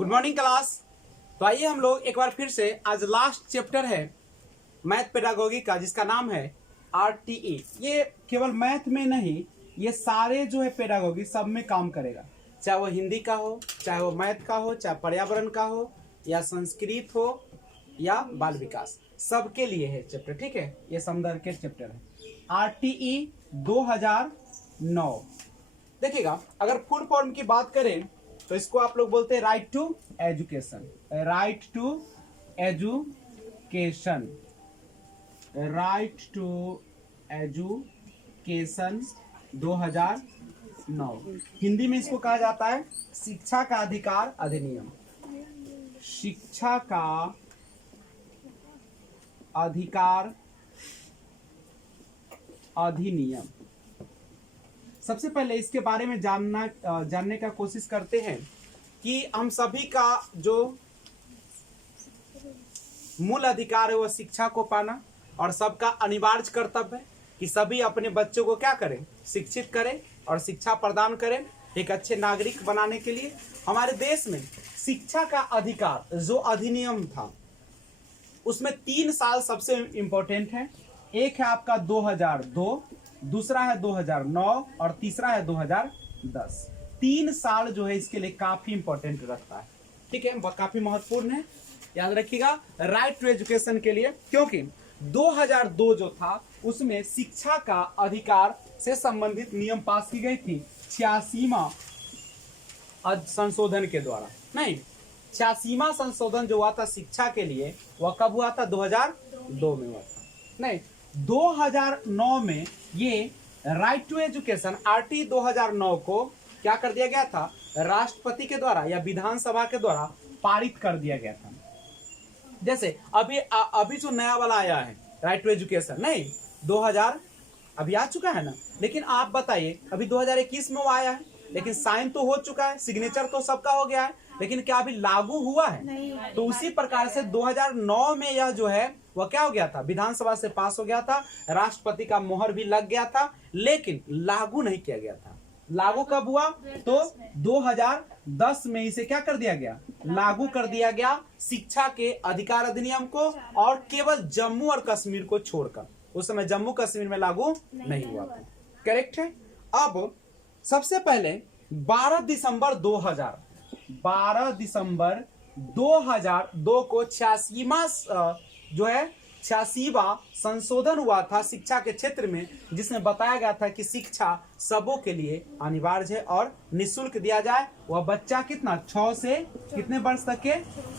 Good morning class. तो आइए हम लोग एक बार फिर से, आज लास्ट चैप्टर है मैथ पेडागोगी का, जिसका नाम है RTE। ये केवल मैथ में नहीं, ये सारे जो है पेडागोगी सब में काम करेगा, चाहे वो हिंदी का हो, चाहे वो मैथ का हो, चाहे पर्यावरण का हो, या संस्कृत हो, या बाल विकास, सबके लिए है चैप्टर। ठीक है, ये समदर के चैप्टर है RTE 2009। देखिएगा, अगर फुल फॉर्म की बात करें तो इसको आप लोग बोलते हैं right to education. Right to education, right to education 2009। Hindi में इसको कहा जाता है शिक्षा का अधिकार अधिनियम। शिक्षा का अधिकार अधिनियम। सबसे पहले इसके बारे में जानने का कोशिश करते हैं कि हम सभी का जो मूल अधिकार है वो शिक्षा को पाना, और सबका अनिवार्य कर्तव्य है कि सभी अपने बच्चों को क्या करें, शिक्षित करें और शिक्षा प्रदान करें एक अच्छे नागरिक बनाने के लिए। हमारे देश में शिक्षा का अधिकार जो अधिनियम था उसमें 3 साल सबसे इंपॉर्टेंट है। एक है आपका 2002, दूसरा है 2009 और तीसरा है 2010। 3 साल जो है इसके लिए काफी इंपॉर्टेंट रखता है। ठीक है, काफी महत्वपूर्ण है, याद रखिएगा राइट टू एजुकेशन के लिए, क्योंकि 2002 जो था उसमें शिक्षा का अधिकार से संबंधित नियम पास की गई थी 86वां संशोधन के द्वारा। नहीं, 86वां संशोधन जो हुआ था शिक्षा के लिए वह कब हुआ था? 2002 में हुआ था। नहीं, 2009 में ये राइट टू एजुकेशन RT 2009 को क्या कर दिया गया था? राष्ट्रपति के द्वारा या विधानसभा के द्वारा पारित कर दिया गया था। जैसे अभी जो नया वाला आया है राइट टू एजुकेशन, नहीं 2000 अभी आ चुका है ना, लेकिन आप बताइए अभी 2021 में वो आया है, लेकिन साइन तो हो चुका है, सिग्नेचर तो सबका हो गया है, लेकिन क्या अभी लागू हुआ है? नहीं। तो उसी प्रकार से 2009 में यह जो है वह क्या हो गया था? विधानसभा से पास हो गया था, राष्ट्रपति का मोहर भी लग गया था, लेकिन लागू नहीं किया गया था। लागू कब हुआ? तो 2010 में इसे क्या कर दिया गया? लागू कर दिया गया, शिक्षा के अधिकार अधिनियम को, और केवल जम्मू और कश्मीर को छोड़कर। उस समय जम्मू कश्मीर में लागू नहीं हुआ था। करेक्ट है। अब सबसे पहले 12 दिसंबर 2002 को 86वां संशोधन हुआ था शिक्षा के क्षेत्र में, जिसमें बताया गया था कि शिक्षा सबों के लिए अनिवार्य है और निःशुल्क दिया जाए। वह बच्चा कितना 6 से कितने वर्ष तक के?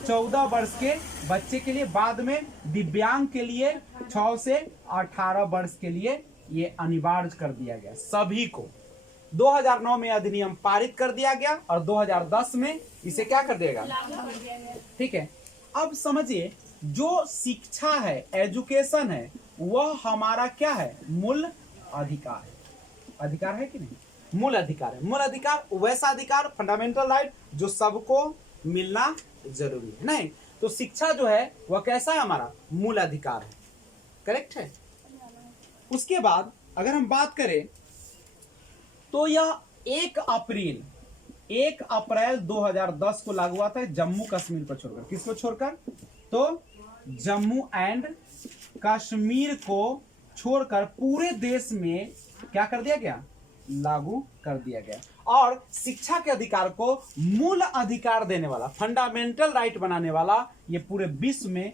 14 वर्ष के बच्चे के लिए। बाद में दिव्यांग के लिए 6 से 18 वर्ष के लिए ये अनिवार्य कर दिया गया सभी को। 2009 में अधिनियम पारित कर दिया गया और 2010 में इसे क्या कर देगा? ठीक है। अब समझिए, जो शिक्षा है, एजुकेशन है, वह हमारा क्या है? मूल अधिकार है। अधिकार है कि नहीं? मूल अधिकार है। मूल अधिकार वैसा अधिकार, फंडामेंटल राइट, जो सबको मिलना जरूरी है। नहीं, तो शिक्षा जो है वह कैसा है? हमारा मूल अधिकार है। करेक्ट है। उसके बाद अगर हम बात करें तो यह 1 अप्रैल 2010 को लागू हुआ था जम्मू कश्मीर को छोड़कर। किसको छोड़कर? तो जम्मू एंड कश्मीर को छोड़कर पूरे देश में क्या कर दिया गया? लागू कर दिया गया। और शिक्षा के अधिकार को मूल अधिकार देने वाला, फंडामेंटल राइट बनाने वाला ये पूरे विश्व में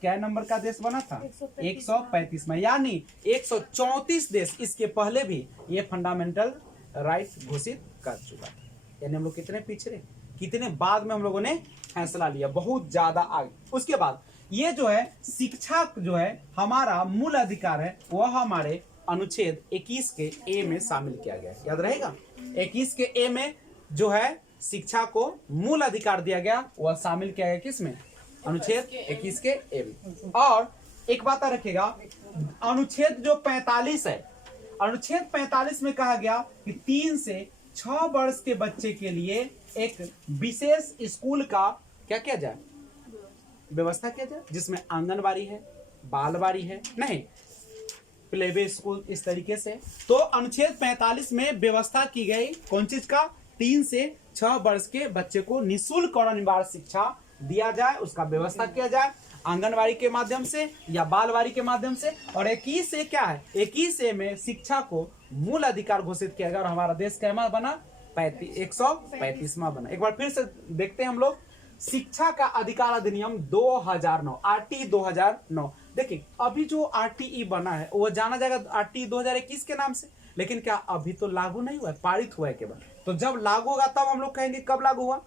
क्या नंबर का देश बना था? 135 में, यानी 134 देश इसके पहले भी ये फंडामेंटल राइट घोषित कर चुका था। यानी हम लोग कितने पिछड़े, कितने बाद में हम लोगों ने फैसला लिया, बहुत ज्यादा आगे। उसके बाद ये जो है शिक्षा जो है हमारा मूल अधिकार है, वह हमारे अनुच्छेद 21 के ए में शामिल किया गया है। याद रहेगा, 21 के ए में जो है शिक्षा को मूल अधिकार दिया गया, वह शामिल किया गया किसमें? अनुच्छेद 21 के ए में। और एक बात रखिएगा, अनुच्छेद जो 45 है, अनुच्छेद 45 में कहा गया कि 3 से 6 वर्ष के बच्चे के लिए एक विशेष स्कूल का क्या किया जाए? व्यवस्था किया जाए, जिसमें आंगनबाड़ी है, बालवाड़ी है, नहीं प्ले वे स्कूल, इस तरीके से। तो अनुच्छेद 45 में व्यवस्था की गई कौन चीज का? 3 से 6 वर्ष के बच्चे को निःशुल्क और अनिवार्य शिक्षा दिया जाए, उसका व्यवस्था किया जाए आंगनवाड़ी के माध्यम से या बालवाड़ी के माध्यम से। और 21 से क्या है, 21 से में शिक्षा को मूल अधिकार घोषित किया गया और हमारा देश कैमा बना 135वां बना। एक बार फिर से देखते हैं हम लोग शिक्षा का अधिकार अधिनियम 2009 आरटी 2009। देखिए अभी जो आरटीई बना है वो जाना जाएगा आरटी 2021 के नाम से, लेकिन क्या अभी तो लागू नहीं हुआ है, पारित हुआ है केवल। तो जब लागू होगा तब हम लोग कहेंगे कब लागू हुआ।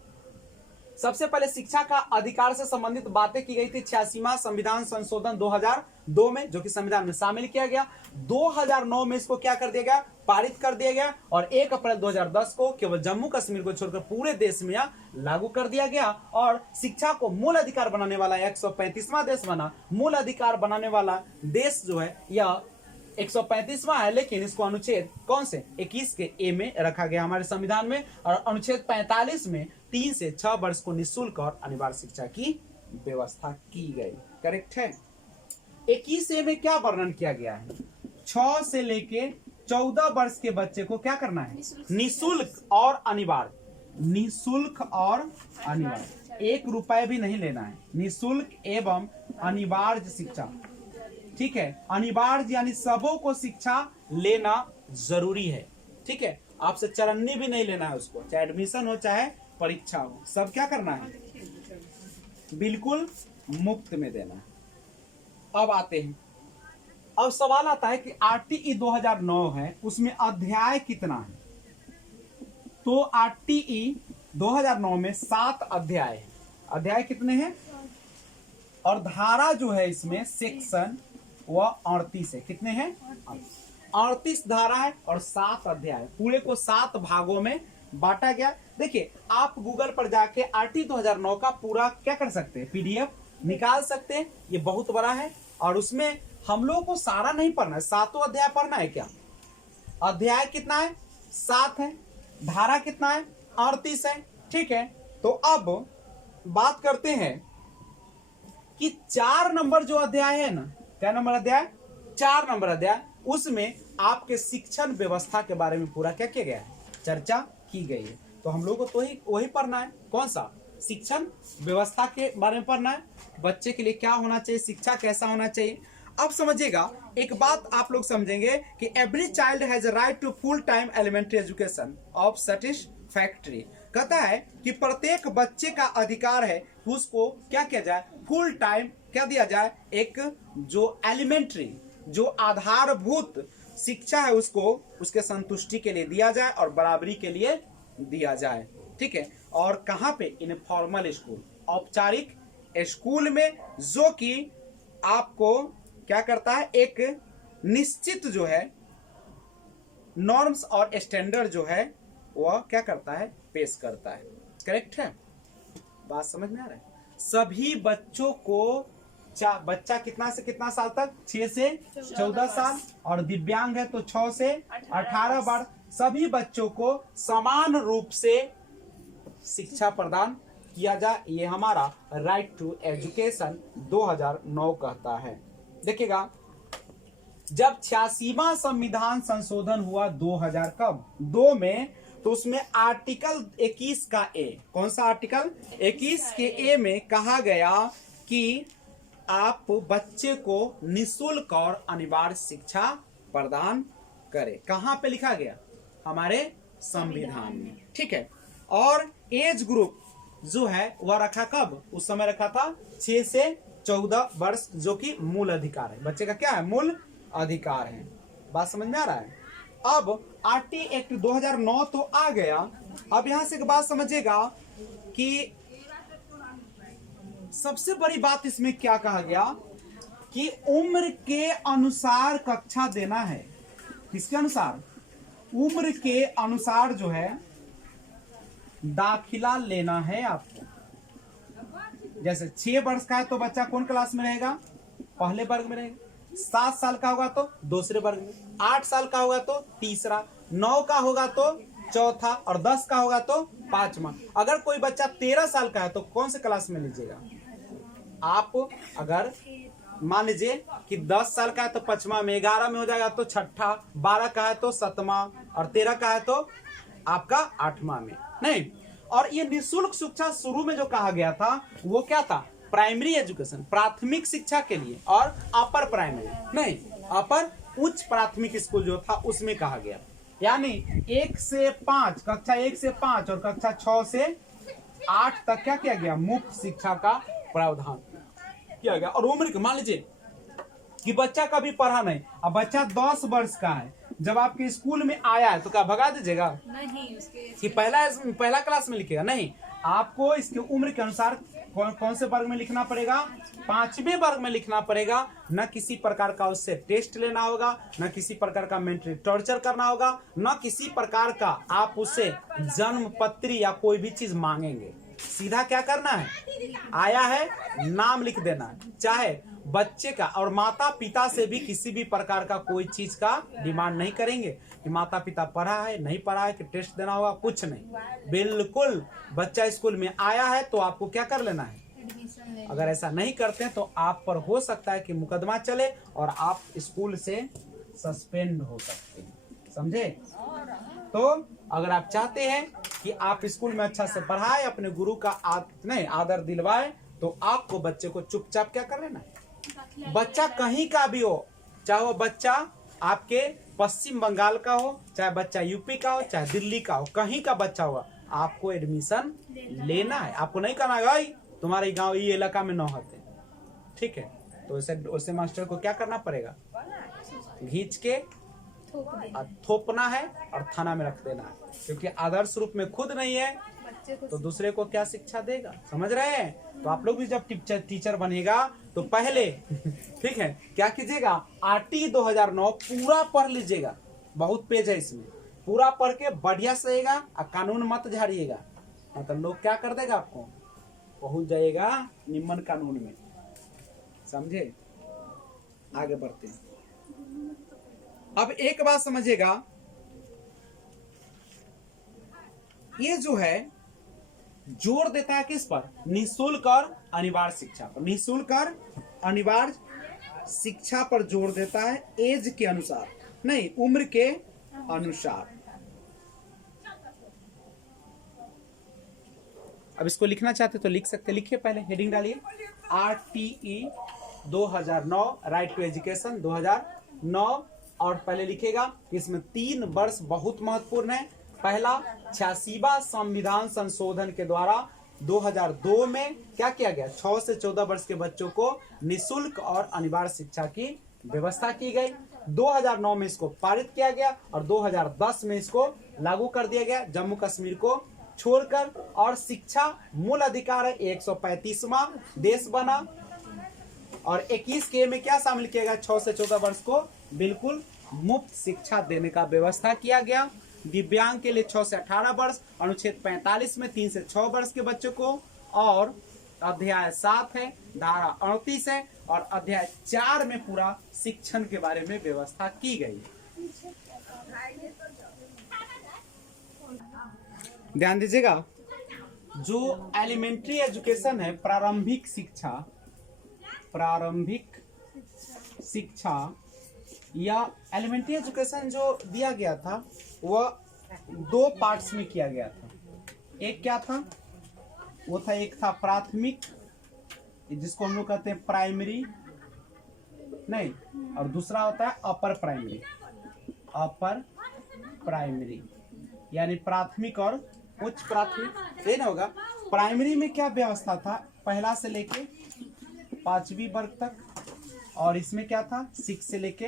सबसे पहले शिक्षा का अधिकार से संबंधित बातें की गई थी 86वां संविधान संशोधन 2002 में, जो कि संविधान में शामिल किया गया। 2009 में इसको क्या कर दिया गया, पारित कर दिया गया और 1 अप्रैल 2010 को केवल जम्मू कश्मीर को छोड़कर पूरे देश में लागू कर दिया गया। और शिक्षा को मूल अधिकार बनाने वाला 135वां देश बना। मूल अधिकार बनाने वाला देश जो है यह 135वां है, लेकिन इसको अनुच्छेद कौन से 21 के ए में रखा गया हमारे संविधान में। और अनुच्छेद 45 में 3 से 6 वर्ष को निःशुल्क और अनिवार्य शिक्षा की व्यवस्था की गई। करेक्ट है। 21 ए में क्या वर्णन किया गया है, 6 से लेके 14 वर्ष के बच्चे को क्या करना है, निःशुल्क और अनिवार्य। निःशुल्क और अनिवार्य, 1 रुपए भी नहीं लेना है, निःशुल्क एवं अनिवार्य शिक्षा। ठीक है, अनिवार्य यानी सबों को शिक्षा लेना जरूरी है। ठीक है, आपसे चरन्नी भी नहीं लेना है उसको, चाहे एडमिशन हो चाहे परीक्षा हो, सब क्या करना है, बिल्कुल मुफ्त में देना है। अब आते हैं, अब सवाल आता है कि आरटीई 2009 है, उसमें अध्याय कितना है। तो आरटीई 2009 में 7 अध्याय है। अध्याय कितने हैं और धारा जो है इसमें सेक्शन वह 38 है। कितने हैं, 38 धारा है और 7 अध्याय। पूरे को 7 भागों में बांटा गया। देखिए आप गूगल पर जाके आरटी 2009 का पूरा क्या कर सकते हैं, पीडीएफ निकाल सकते हैं। ये बहुत बड़ा है और उसमें हम लोगों को सारा नहीं पढ़ना है, 7 अध्याय पढ़ना है। क्या अध्याय कितना है, 7 है। धारा कितना है, 38 है। ठीक है, तो अब बात करते हैं कि 4 नंबर जो अध्याय है ना, क्या नंबर अध्याय, 4 नंबर अध्याय, उसमें आपके शिक्षण व्यवस्था के बारे में पूरा क्या किया गया है, चर्चा की गई है। तो हम लोगों को तो ही वही पढ़ना है, कौन सा, शिक्षण व्यवस्था के बारे में पढ़ना है। बच्चे के लिए क्या होना चाहिए, शिक्षा कैसा होना चाहिए। अब समझिएगा एक बात आप लोग समझेंगे कि every child has a right to full time elementary education of satisfactory. कहता है कि प्रत्येक बच्चे का अधिकार है उसको क्या किया जाए, फुल टाइम क्या दिया जाए, एक जो एलिमेंट्री जो आधारभूत शिक्षा है उसको उसके संतुष्टि के लिए दिया जाए और बराबरी के लिए दिया जाए। ठीक है, और कहाँ पे, इनफॉर्मल स्कूल, औपचारिक स्कूल में, जो कि आपको क्या करता है, एक निश्चित जो है नॉर्म्स और स्टैंडर्ड जो है वह क्या करता है, पेश करता है। करेक्ट है, बात समझ में आ रहा है। सभी बच्चों को बच्चा कितना से कितना साल तक, 6 से 14 साल, और दिव्यांग है तो 6 से 18 वर्ष, सभी बच्चों को समान रूप से शिक्षा प्रदान किया जाए। ये हमारा राइट टू एजुकेशन 2009 कहता है। देखिएगा जब 86वां संविधान संशोधन हुआ 2000 कब 2 में, तो उसमें आर्टिकल 21 का ए, कौन सा आर्टिकल 21 के ए में कहा गया कि आप बच्चे को निःशुल्क और अनिवार्य शिक्षा प्रदान करें। कहां पे लिखा गया, हमारे संविधान में। ठीक है, और एज ग्रुप जो है वह रखा कब, उस समय रखा था 6 से 14 वर्ष, जो कि मूल अधिकार है। बच्चे का क्या है, मूल अधिकार है। बात समझ में आ रहा है। अब आरटी एक्ट 2009 तो आ गया। अब यहां से एक बात समझिएगा कि सबसे बड़ी बात इसमें क्या कहा गया कि उम्र के अनुसार कक्षा देना है। किसके अनुसार, उम्र के अनुसार जो है दाखिला लेना है आपको। जैसे 6 वर्ष का है तो बच्चा कौन क्लास में रहेगा, पहले वर्ग में रहेगा। 7 साल का होगा तो दूसरे वर्ग में, 8 साल का होगा तो तीसरा, 9 का होगा तो चौथा, और 10 का होगा तो 5वां। अगर कोई बच्चा 13 साल का है तो कौन से क्लास में लीजिएगा आप। अगर मान लीजिए कि 10 साल का है तो 5वां में, 11 में हो जाएगा तो 6ठा, 12 का है तो 7वां, और 13 का है तो आपका 8वां में। नहीं, और ये निःशुल्क शिक्षा शुरू में जो कहा गया था वो क्या था, प्राइमरी एजुकेशन, प्राथमिक शिक्षा के लिए, और अपर प्राइमरी नहीं, अपर उच्च प्राथमिक स्कूल जो था उसमें कहा गया। यानी 1 से 5, कक्षा 1 से 5 और कक्षा 6 से 8 तक क्या किया गया, मुफ्त शिक्षा का प्रावधान किया गया। और उम्र मान लीजिए कि बच्चा कभी पढ़ा नहीं, अब बच्चा 10 वर्ष का है, जब आपके स्कूल में आया है तो क्या भगा दीजिएगा? नहीं, उसके कि पहला क्लास में लिखेगा? नहीं, आपको इसके उम्र के अनुसार कौन से वर्ग में लिखना पड़ेगा, 5वें वर्ग में लिखना पड़ेगा। न किसी प्रकार का उससे टेस्ट लेना होगा, न किसी प्रकार का मेंटली टॉर्चर करना होगा, न किसी प्रकार का आप उससे जन्म पत्री या कोई भी चीज मांगेंगे। सीधा क्या करना है, आया है नाम लिख देना है। चाहे बच्चे का और माता पिता से भी किसी भी प्रकार का कोई चीज का डिमांड नहीं करेंगे कि माता पिता पढ़ा है नहीं पढ़ा है, कि टेस्ट देना होगा, कुछ नहीं। बिल्कुल बच्चा स्कूल में आया है तो आपको क्या कर लेना है। अगर ऐसा नहीं करते हैं तो आप पर हो सकता है कि मुकदमा चले और आप स्कूल से सस्पेंड हो सकते हैं, समझे। तो अगर आप चाहते हैं कि आप स्कूल में अच्छा से पढ़ाए, अपने गुरु का आदर दिलवाए, तो आपको बच्चे को चुपचाप क्या कर लेना है। बच्चा कहीं का भी हो, चाहे वो बच्चा आपके पश्चिम बंगाल का हो, चाहे बच्चा यूपी का हो, चाहे दिल्ली का हो, कहीं का बच्चा होगा, आपको एडमिशन लेना है। आपको नहीं करना है भाई तुम्हारे गांव ये इलाका में न होते, ठीक है। तो उसे मास्टर को क्या करना पड़ेगा, घींच के थोपना है और थाना में रख देना है, क्योंकि आदर्श रूप में खुद नहीं है तो दूसरे को क्या शिक्षा देगा, समझ रहे हैं। तो आप लोग भी जब टीचर बनेगा तो पहले ठीक है क्या कीजिएगा, आरटी 2009 पूरा पढ़ लीजिएगा, बहुत पेज है इसमें, पूरा पढ़ के बढ़िया से रहेगा और कानून मत झाड़िएगा, मतलब लोग क्या कर देगा, आपको पहुंच जाएगा निम्न कानून में, समझे। आगे बढ़ते हैं। अब एक बात समझिएगा, ये जो है जोर देता है किस पर, निःशुल्क और अनिवार्य शिक्षा पर। निःशुल्क और अनिवार्य शिक्षा पर जोर देता है, एज के अनुसार नहीं, उम्र के अनुसार। अब इसको लिखना चाहते तो लिख सकते, लिखिए, पहले हेडिंग डालिए, RTE 2009 राइट टू एजुकेशन 2009, और पहले लिखेगा कि इसमें 3 वर्ष बहुत महत्वपूर्ण है। पहला 86वां संविधान संशोधन के द्वारा 2002 में क्या किया गया, 6 से 14 वर्ष के बच्चों को निःशुल्क और अनिवार्य शिक्षा की व्यवस्था की गई। 2009 में इसको पारित किया गया और 2010 में इसको लागू कर दिया गया, जम्मू कश्मीर को छोड़कर। और शिक्षा मूल अधिकार है, 135वां देश बना। और 21 में क्या शामिल किया गया, 6 से 14 वर्ष को बिल्कुल मुफ्त शिक्षा देने का व्यवस्था किया गया। दिव्यांग के लिए 6 से 18 वर्ष, अनुच्छेद 45 में 3 से 6 वर्ष के बच्चों को, और अध्याय 7 है, धारा 38 है, और अध्याय 4 में पूरा शिक्षण के बारे में व्यवस्था की गई। ध्यान दीजिएगा, जो एलिमेंट्री एजुकेशन है, प्रारंभिक शिक्षा या एलिमेंट्री एजुकेशन जो दिया गया था वह 2 पार्ट्स में किया गया था। एक क्या था, वो था, एक था प्राथमिक, जिसको हम लोग कहते हैं प्राइमरी नहीं, और दूसरा होता है अपर प्राइमरी, यानी प्राथमिक और उच्च प्राथमिक। ये ना होगा, प्राइमरी में क्या व्यवस्था था, पहला से लेके 5वीं वर्ग तक, और इसमें क्या था 6 से लेके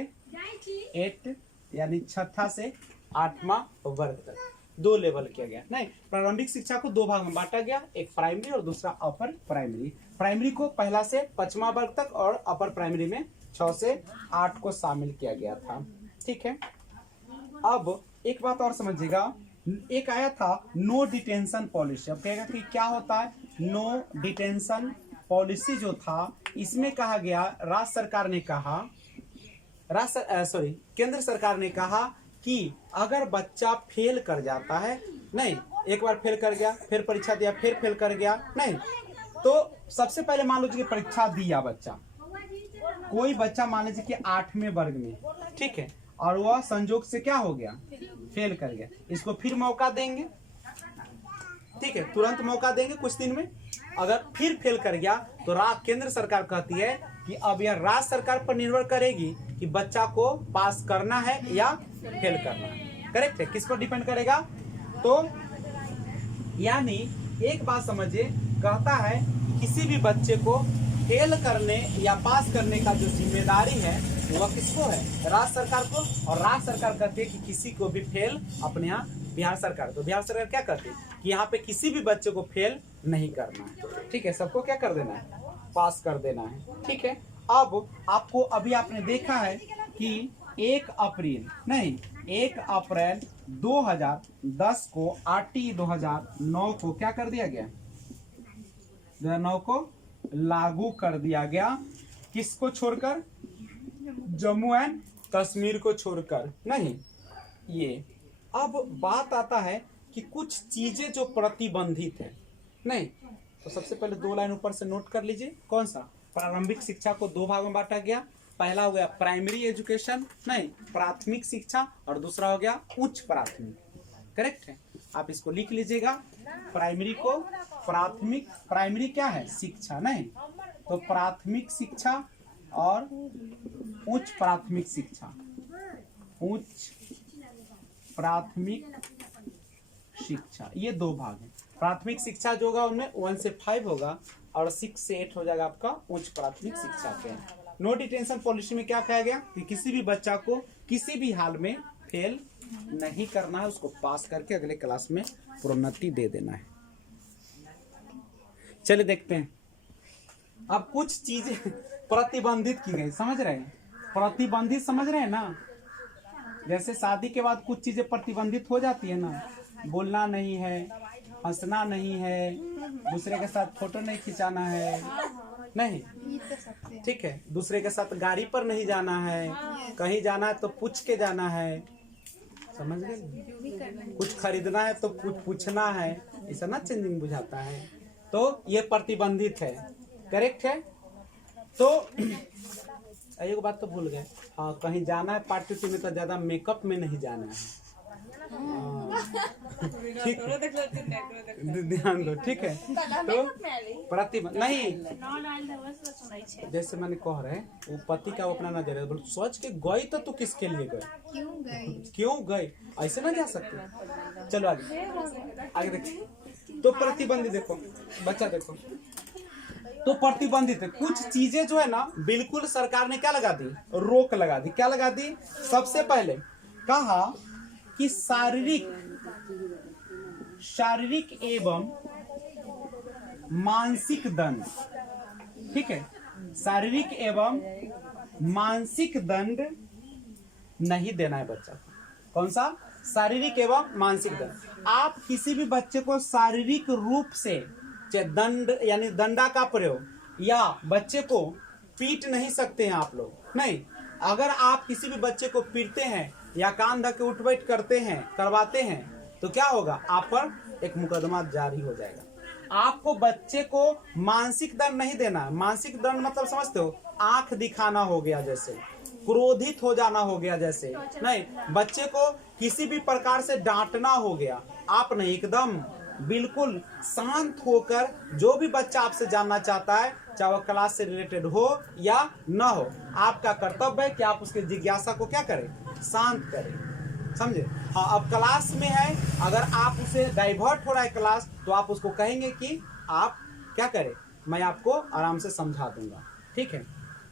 8, यानी 6ठा से 8वां वर्ग तक 2 लेवल किया गया। नहीं, प्रारंभिक शिक्षा को 2 भाग में बांटा गया, एक प्राइमरी और दूसरा अपर प्राइमरी। प्राइमरी को पहला से 5वां वर्ग तक और अपर प्राइमरी में 6 से 8 को शामिल किया गया था, ठीक है। अब एक बात और समझिएगा, एक आया था नो डिटेंशन पॉलिसी। अब कहेगा कि क्या होता है नो डिटेंशन पॉलिसी जो था, इसमें कहा गया, केंद्र सरकार ने कहा कि अगर बच्चा फेल कर जाता है, नहीं, एक बार फेल कर गया, फिर परीक्षा दिया, फिर फेल कर गया, नहीं, तो सबसे पहले मान लीजिए कि परीक्षा दिया बच्चा, कोई बच्चा मान लीजिए कि 8वें वर्ग में, ठीक है, और वह संजोग से क्या हो गया, फेल कर गया, इसको फिर मौका देंगे, ठीक है, तुरंत मौका देंगे कुछ दिन में। अगर फिर फेल कर गया तो केंद्र सरकार कहती है कि अब यह राज्य सरकार पर निर्भर करेगी कि बच्चा को पास करना है या फेल करना है। करेक्ट है, किस पर डिपेंड करेगा? तो यानी एक बात समझिए, कहता है कि किसी भी बच्चे को फेल करने या पास करने का जो जिम्मेदारी है वह किसको है? राज्य सरकार को। और राज्य सरकार कहती है कि किसी को भी फेल अपने यहाँ बिहार सरकार, तो बिहार सरकार क्या करती है कि यहाँ पे किसी भी बच्चे को फेल नहीं करना है, ठीक है, सबको क्या कर देना है? पास कर देना है, ठीक है। अब आपको अभी आपने देखा है कि 1 अप्रैल 2010 को RT 2009 को क्या कर दिया गया? 2009 को लागू कर दिया गया, किसको छोड़कर? जम्मू एंड कश्मीर को छोड़कर, नहीं। ये अब बात आता है कि कुछ चीजें जो प्रतिबंधित है, नहीं, तो सबसे पहले 2 लाइन ऊपर से नोट कर लीजिए। कौन सा? प्रारंभिक शिक्षा को 2 भागों में बांटा गया। पहला हो गया प्राइमरी एजुकेशन, नहीं, प्राथमिक शिक्षा, और दूसरा हो गया उच्च प्राथमिक। करेक्ट है, आप इसको लिख लीजिएगा। प्राइमरी को प्राथमिक, प्राइमरी क्या है? शिक्षा, नहीं, तो प्राथमिक शिक्षा और उच्च प्राथमिक शिक्षा, उच्च प्राथमिक शिक्षा, ये 2 भाग है। प्राथमिक शिक्षा जो होगा उनमें 1 से 5 होगा और 6 से 8 हो जाएगा आपका उच्च प्राथमिक शिक्षा के। नो डिटेंशन पॉलिसी में क्या कहा गया कि किसी भी बच्चा को किसी भी हाल में फेल नहीं करना है, उसको पास करके अगले क्लास में प्रोन्नति दे देना है। चलिए देखते हैं, अब कुछ चीजें प्रतिबंधित की गई, समझ रहे हैं? प्रतिबंधित समझ रहे हैं ना? जैसे शादी के बाद कुछ चीजें प्रतिबंधित हो जाती है ना, बोलना नहीं है, हंसना नहीं है, दूसरे के साथ फोटो नहीं खिंचाना है, नहीं, ठीक है, दूसरे के साथ गाड़ी पर नहीं जाना है, कहीं जाना है तो पूछ के जाना है, समझ गए? कुछ खरीदना है तो पूछना है, ऐसा ना चेंजिंग बुझाता है, तो ये प्रतिबंधित है। करेक्ट है। तो एक बात तो भूल गए, हाँ, कहीं जाना है पार्टी में तो ज्यादा मेकअप में नहीं जाना है, ठीक है, ध्यान दो, ठीक है। तो प्रतिबंध नहीं, जैसे मैंने कह रहे वो पति का वो अपना नजर है, बोल सोच के गई तो तू किसके लिए गए, क्यों गए, ऐसे ना जा सकते। चलो आगे देखिए। तो प्रतिबंधित देखो बच्चा, देखो तो प्रतिबंधित है, कुछ चीजें जो है ना बिल्कुल सरकार ने क्या लगा दी? रोक लगा दी। क्या लगा दी? सबसे पहले कहा कि शारीरिक एवं मानसिक दंड, ठीक है, शारीरिक एवं मानसिक दंड नहीं देना है बच्चा को। कौन सा? शारीरिक एवं मानसिक दंड। आप किसी भी बच्चे को शारीरिक रूप से दंड यानी दंडा का प्रयोग या बच्चे को पीट नहीं सकते हैं आप लोग, नहीं। अगर आप किसी भी बच्चे को पीटते हैं या कान धक्के उठ बैठ करवाते हैं तो क्या होगा? आप पर एक मुकदमा जारी हो जाएगा। आपको बच्चे को मानसिक दंड नहीं देना। मानसिक दंड मतलब समझते हो? आंख दिखाना हो गया, जैसे क्रोधित हो जाना हो गया, जैसे नहीं। बच्चे को किसी भी प्रकार से डांटना हो गया, आप नहीं, एकदम बिल्कुल शांत होकर जो भी बच्चा आपसे जानना चाहता है, चाहे वह क्लास से रिलेटेड हो या न हो, आपका कर्तव्य है कि आप उसके जिज्ञासा को क्या करें? शांत करें, समझे? हाँ, अब क्लास में है, अगर आप उसे डाइवर्ट हो रहा है क्लास, तो आप उसको कहेंगे कि आप क्या करें, मैं आपको आराम से समझा दूंगा, ठीक है।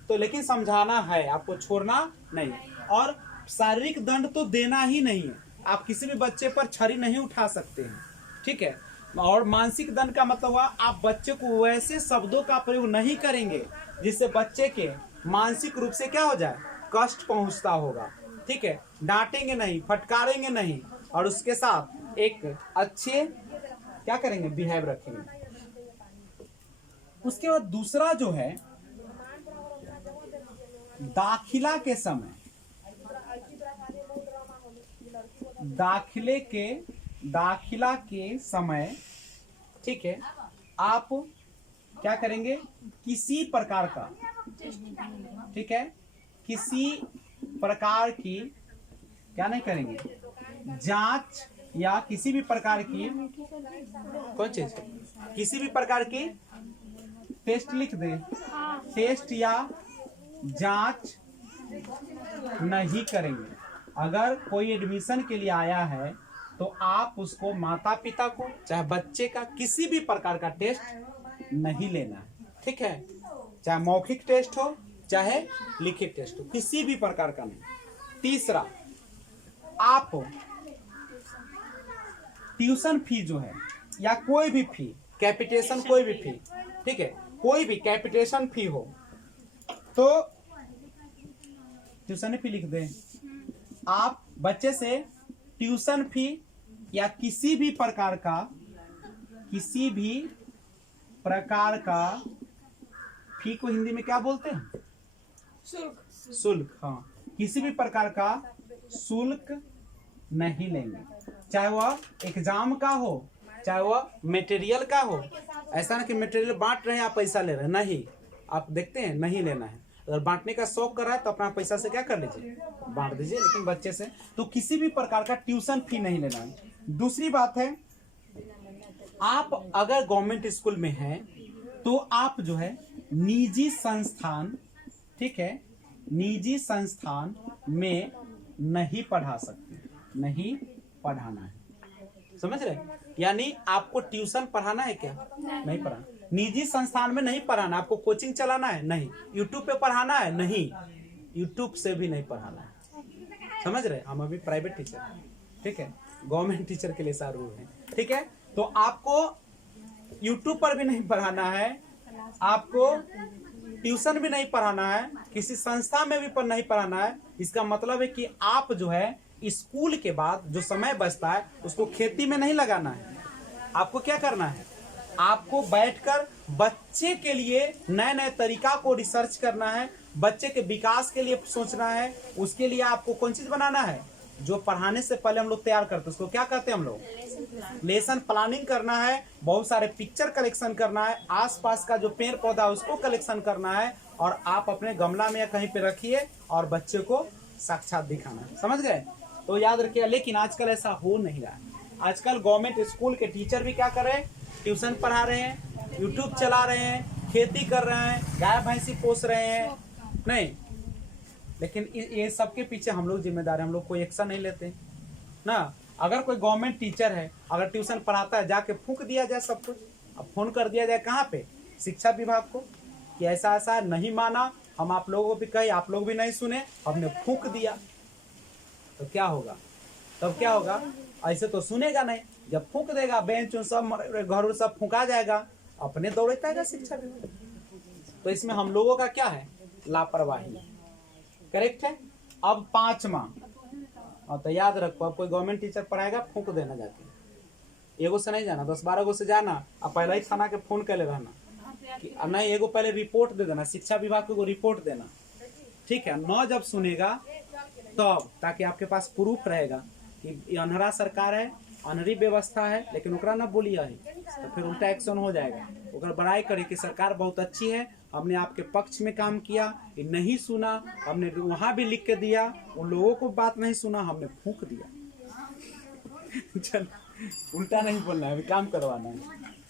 तो लेकिन समझाना है, आपको छोड़ना नहीं। और शारीरिक दंड तो देना ही नहीं है, आप किसी भी बच्चे पर छड़ी नहीं उठा सकते हैं, ठीक है। और मानसिक दंड का मतलब हुआ आप बच्चे को वैसे शब्दों का प्रयोग नहीं करेंगे जिससे बच्चे के मानसिक रूप से क्या हो जाए? कष्ट पहुंचता होगा, ठीक है। डांटेंगे नहीं, फटकारेंगे नहीं, और उसके साथ एक अच्छे क्या करेंगे? बिहेव रखेंगे। उसके बाद दूसरा जो है, दाखिला के समय, दाखिला के समय, ठीक है, आप क्या करेंगे? किसी प्रकार का, ठीक है, किसी प्रकार की क्या नहीं करेंगे? जांच या किसी भी प्रकार की कौन चीज, किसी भी प्रकार की टेस्ट लिख दे, टेस्ट या जांच नहीं करेंगे। अगर कोई एडमिशन के लिए आया है तो आप उसको माता पिता को चाहे बच्चे का किसी भी प्रकार का टेस्ट नहीं लेना है, ठीक है। चाहे मौखिक टेस्ट हो चाहे लिखित टेस्ट हो, किसी भी प्रकार का नहीं। तीसरा, आप ट्यूशन फी जो है या कोई भी फी, कैपिटेशन कोई भी फी, ठीक है, कोई भी कैपिटेशन फी हो तो ट्यूशन फी लिख दें। आप बच्चे से ट्यूशन फी या किसी भी प्रकार का फी को हिंदी में क्या बोलते हैं? शुल्क। शुल्क, हाँ, किसी भी प्रकार का शुल्क नहीं लेंगे, चाहे वह एग्जाम का हो चाहे वह मटेरियल का हो। ऐसा ना कि मटेरियल बांट रहे हैं आप पैसा ले रहे हैं, नहीं, आप देखते हैं नहीं लेना है। अगर बांटने का शौक कर रहा है तो अपना पैसा से क्या कर लीजिए, बांट दीजिए, लेकिन बच्चे से तो किसी भी प्रकार का ट्यूशन फी नहीं लेना है। दूसरी बात है, आप अगर गवर्नमेंट स्कूल में हैं तो आप जो है निजी संस्थान, ठीक है, निजी संस्थान में नहीं पढ़ा सकते, नहीं पढ़ाना है, समझ रहे? यानी आपको ट्यूशन पढ़ाना है क्या? नहीं पढ़ाना। निजी संस्थान में नहीं पढ़ाना, आपको कोचिंग चलाना है? नहीं। यूट्यूब पे पढ़ाना है? नहीं, यूट्यूब से भी नहीं पढ़ाना है, समझ रहे? हम अभी प्राइवेट टीचर, ठीक है, गवर्नमेंट टीचर के लिए सारा रूल है, ठीक है। तो आपको यूट्यूब पर भी नहीं पढ़ाना है, आपको ट्यूशन भी नहीं पढ़ाना है, किसी संस्था में भी पर नहीं पढ़ाना है। इसका मतलब है कि आप जो है स्कूल के बाद जो समय बचता है उसको खेती में नहीं लगाना है। आपको क्या करना है? आपको बैठकर बच्चे के लिए नए नए तरीका को रिसर्च करना है, बच्चे के विकास के लिए सोचना है। उसके लिए आपको कौन चीज बनाना है? जो पढ़ाने से पहले हम लोग तैयार करते हैं उसको क्या कहते हैं हम लोग? लेसन प्लानिंग करना है, बहुत सारे पिक्चर कलेक्शन करना है, आसपास का जो पेड़ पौधा है उसको कलेक्शन करना है, और आप अपने गमला में या कहीं पे रखिए और बच्चे को साक्षात दिखाना है, समझ गए? तो याद रखिए। लेकिन आजकल ऐसा हो नहीं रहा है। आजकल गवर्नमेंट स्कूल के टीचर भी क्या कर रहे हैं? ट्यूशन पढ़ा रहे हैं, यूट्यूब चला रहे हैं, खेती कर रहे हैं, गाय भैंसी पोस रहे हैं, नहीं। लेकिन ये सबके पीछे हम लोग जिम्मेदार हैं, हम लोग कोई एक्शन नहीं लेते ना। अगर कोई गवर्नमेंट टीचर है, अगर ट्यूशन पढ़ाता है, जाके फूंक दिया जाए सब कुछ, अब फोन कर दिया जाए कहाँ पे? शिक्षा विभाग को, कि ऐसा ऐसा नहीं माना, हम आप लोगों को भी कहे, आप लोग भी नहीं सुने, हमने फूंक दिया, तो क्या होगा? तब क्या होगा? ऐसे तो सुनेगा नहीं, जब फूंक देगा बेंच सब घर सब फूंका जाएगा, अपने दौड़ता है शिक्षा विभाग। तो इसमें हम लोगों का क्या है? लापरवाही, करेक्ट है। अब 5वां, और तो याद रखो, अब कोई गवर्नमेंट टीचर पढ़ाएगा, फूंक देना जाके, एगो से नहीं जाना, 10-12 गो से जाना, अब पहले ही थाना के फोन कर ले रहना कि नहीं, एगो पहले रिपोर्ट दे देना, शिक्षा विभाग को रिपोर्ट देना, ठीक है। 9 जब सुनेगा तब, ताकि आपके पास प्रूफ रहेगा कि अनहरा सरकार है, अनहरी व्यवस्था है, लेकिन ओकरा ना बोलिए है, तो फिर उल्टा एक्शन हो जाएगा। ओकर बड़ाई करे कि सरकार बहुत अच्छी है, हमने आपके पक्ष में काम किया, ये नहीं सुना, हमने वहां भी लिख के दिया, उन लोगों को बात नहीं सुना, हमने फूंक दिया। चल, उल्टा नहीं बोलना है, काम करवाना है।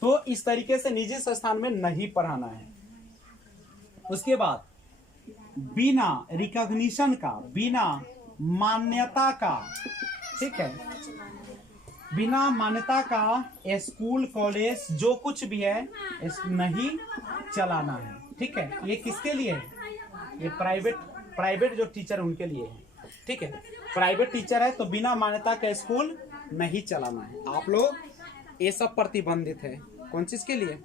तो इस तरीके से निजी संस्थान में नहीं पढ़ाना है। उसके बाद बिना रिकॉग्निशन का, बिना मान्यता का, ठीक है, बिना मान्यता का स्कूल कॉलेज जो कुछ भी है नहीं चलाना है, ठीक है। ये किसके लिए है? ये प्राइवेट जो टीचर उनके लिए है, ठीक है। प्राइवेट टीचर है तो बिना मान्यता का स्कूल नहीं चलाना है। आप लोग ये सब प्रतिबंधित है। कौन चीज के लिए?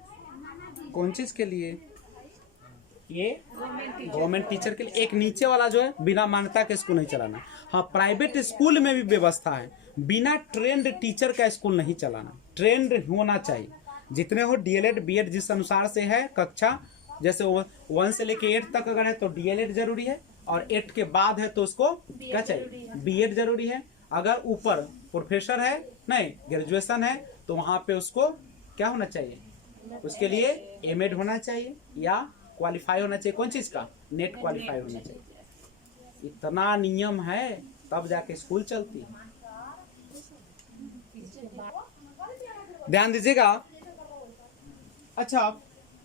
कौन चीज के लिए? ये गवर्नमेंट टीचर के लिए। एक नीचे वाला जो है बिना मान्यता के स्कूल नहीं चलाना। हाँ, प्राइवेट स्कूल में भी व्यवस्था है, बिना ट्रेंड टीचर का स्कूल नहीं चलाना। ट्रेंड होना चाहिए, जितने हो डीएलएड बीएड जिस अनुसार से है कक्षा, जैसे 1 से लेके 8 तक अगर है तो डीएलएड जरूरी है, और 8 के बाद है तो उसको क्या चाहिए? बीएड जरूरी है। अगर ऊपर प्रोफेसर है, नहीं ग्रेजुएशन है, तो वहां पे उसको क्या होना चाहिए? उसके लिए एमएड होना चाहिए या क्वालिफाई होना चाहिए। कौन चीज का? नेट क्वालिफाई होना चाहिए। इतना नियम है, तब जाके स्कूल चलती है। ध्यान दीजिएगा। अच्छा,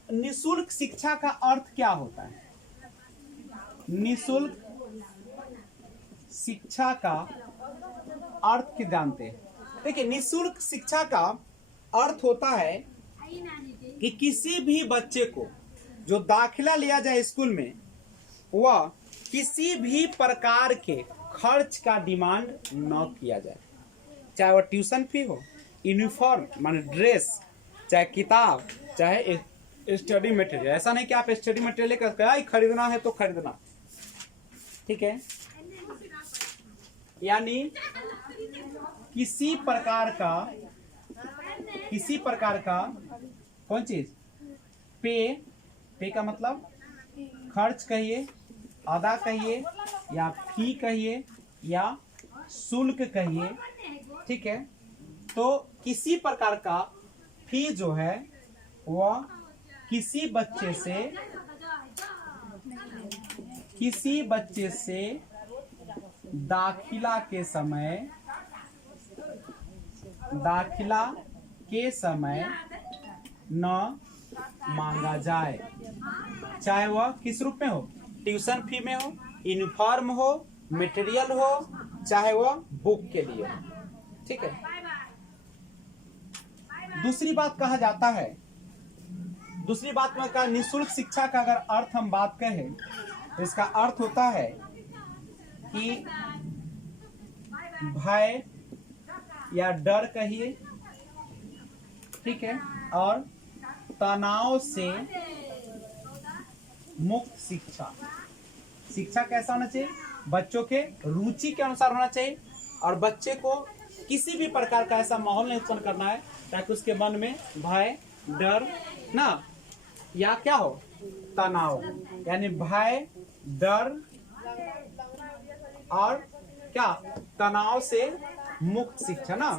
निशुल्क शिक्षा का अर्थ क्या होता है? निशुल्क शिक्षा का अर्थ क्या जानते हैं? देखिए, निशुल्क शिक्षा का अर्थ होता है कि किसी भी बच्चे को जो दाखिला लिया जाए स्कूल में, वह किसी भी प्रकार के खर्च का डिमांड न किया जाए, चाहे वह ट्यूशन फी हो, यूनिफॉर्म माने ड्रेस, चाहे किताब, चाहे स्टडी मटेरियल। ऐसा नहीं कि आप स्टडी मटेरियल लेकर खरीदना है तो खरीदना, ठीक है। यानी किसी प्रकार का कौन चीज, पे का मतलब खर्च कहिए, अदा कहिए, या फी कहिए, या शुल्क कहिए, ठीक है। तो किसी प्रकार का फी जो है वह किसी बच्चे से दाखिला के समय न मांगा जाए, चाहे वह किस रूप में हो, ट्यूशन फी में हो, यूनिफॉर्म हो, मटेरियल हो, चाहे वह बुक के लिए हो, ठीक है। दूसरी बात कहा जाता है, दूसरी बात में कहा निःशुल्क शिक्षा का अगर अर्थ हम बात कहें तो इसका अर्थ होता है कि भय या डर कहिए, ठीक है, और तनाव से मुक्त शिक्षा। शिक्षा कैसा होना चाहिए? बच्चों के रुचि के अनुसार होना चाहिए, और बच्चे को किसी भी प्रकार का ऐसा माहौल नहीं उत्पन्न करना है ताकि उसके मन में भय, डर ना, या क्या हो, तनाव। यानी भय, डर और क्या, तनाव से मुक्त शिक्षा ना।